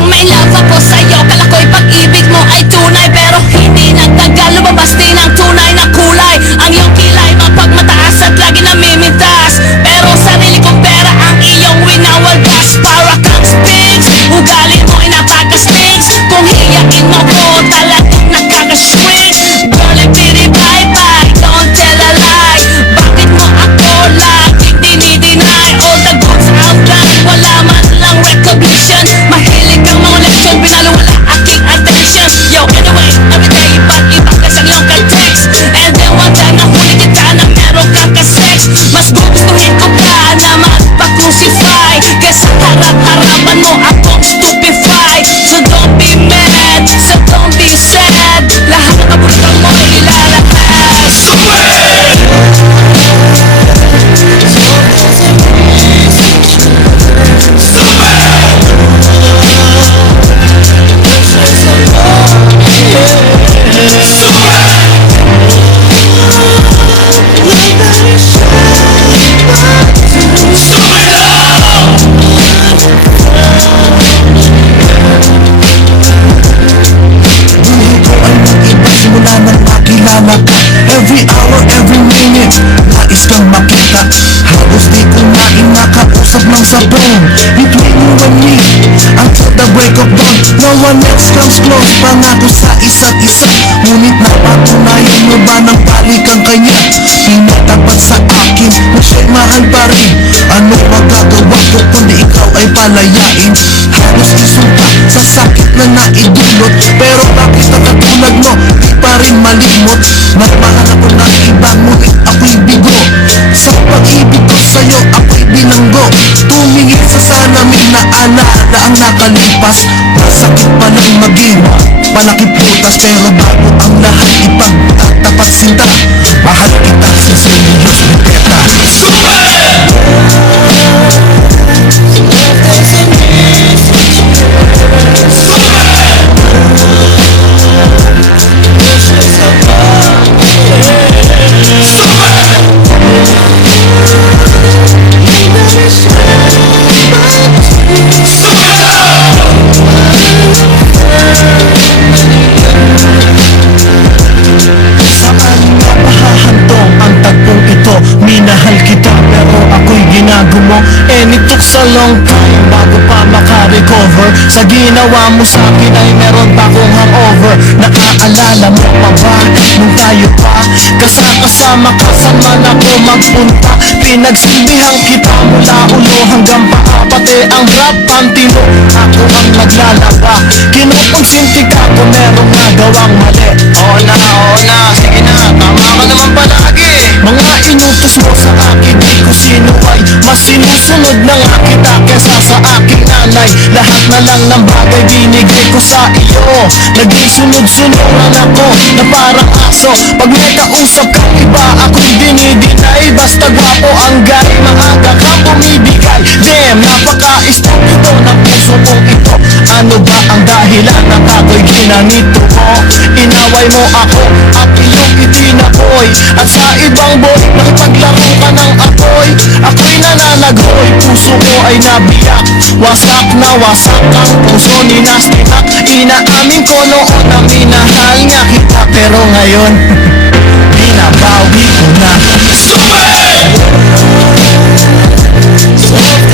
nang may love ako sa'yo. Kala ko'y pag-ibig mo ay tunay, pero hindi nagtagal, lumabas din ang tunay na kulay. Ang iyong kilay mapagmataas at lagi namimintas, pero sarili kong pera ang iyong winawaldas. Para kang sphinx, ugali mo ay napaka-stinks. Kung hiyain mo ko, talagang nakaka-swing. Girl, pity bye-bye, don't tell a lie. Bakit mo ako laging dinideny? All the goods I've done, wala man lang recognition. Mahilig kang mga leksyon, pinalo wala aking attention. Yo, anyway, everyday iba't-iba ka sa iyong ka-text. And then one time nahuli kita na meron kang ka-sex. Mas gugustuhin ko pa na magpa-crucify kesa harap-harapan mo akong stupefy. So don't be mad, so don't be sad. Lahat ng kabulutan mo ilalabas. Every hour, every minute, nais kang makita. Halos di ko makausap ng sabon. Between you and me, until the break of dawn. No one else comes close, pangako sa isa't isa. Ngunit napatunayan mo ba ng balik ang kanya? Pinatapat sa akin na siya'y mahal pa rin. Ano magagawa ko kundi ikaw ay palayain? Halos isumpa sa sakit na naidulot, pero bakit ang katulad mo di pa rin malimot? Nagmahal ako ng iba, ngunit ako'y bigo. Sa pag-ibig ko sa'yo, ako'y binanggo. Tumingin sa salamin na alaala ang nakalipas. Masakit pa lang maging palakip butas, pero bago ang lahat ipagtatapat sinta. Mahal kita sa serious na peta. Minahal kita pero ako'y ginagumo. And it took so long time bago pa makarecover. Sa ginawa mo sa akin ay meron pa akong hangover. Naaalala mo pa ba nung tayo pa kasama ka saan man ako magpunta? Pinagsilbihan kita mula ulo hanggang paa, pati ang rap panty mo ako ang naglalaba. Kinukonsinti ka kung merong nagawang mali. Oo na, sige na, tama ka naman palagi. Mga inutos mo sa akin, di ko sinuway. Mas sinusunod na nga kita kesa sa aking nanay. Lahat na lang ng bagay binigay ko sa iyo. Naging sunod-sunod ako na parang aso. Pag may kausap kang iba, ako'y dinidinay. Basta gwapo ang guy, maaga ka bumibigay. Damn, napaka-estupido ng puso kong ito. Ano ba ang dahilan na ako'y ginanito mo? Inaway mo ako at iyong itinaboy. At sa ibang boy, nakipaglaro ka ng apoy. Ako'y nananagoy, puso ko ay nabiyak. Wasak na wasak ang puso ni Nastinak. Inaamin ko noon na minahal niya kita, pero ngayon binabawi ko na. Super!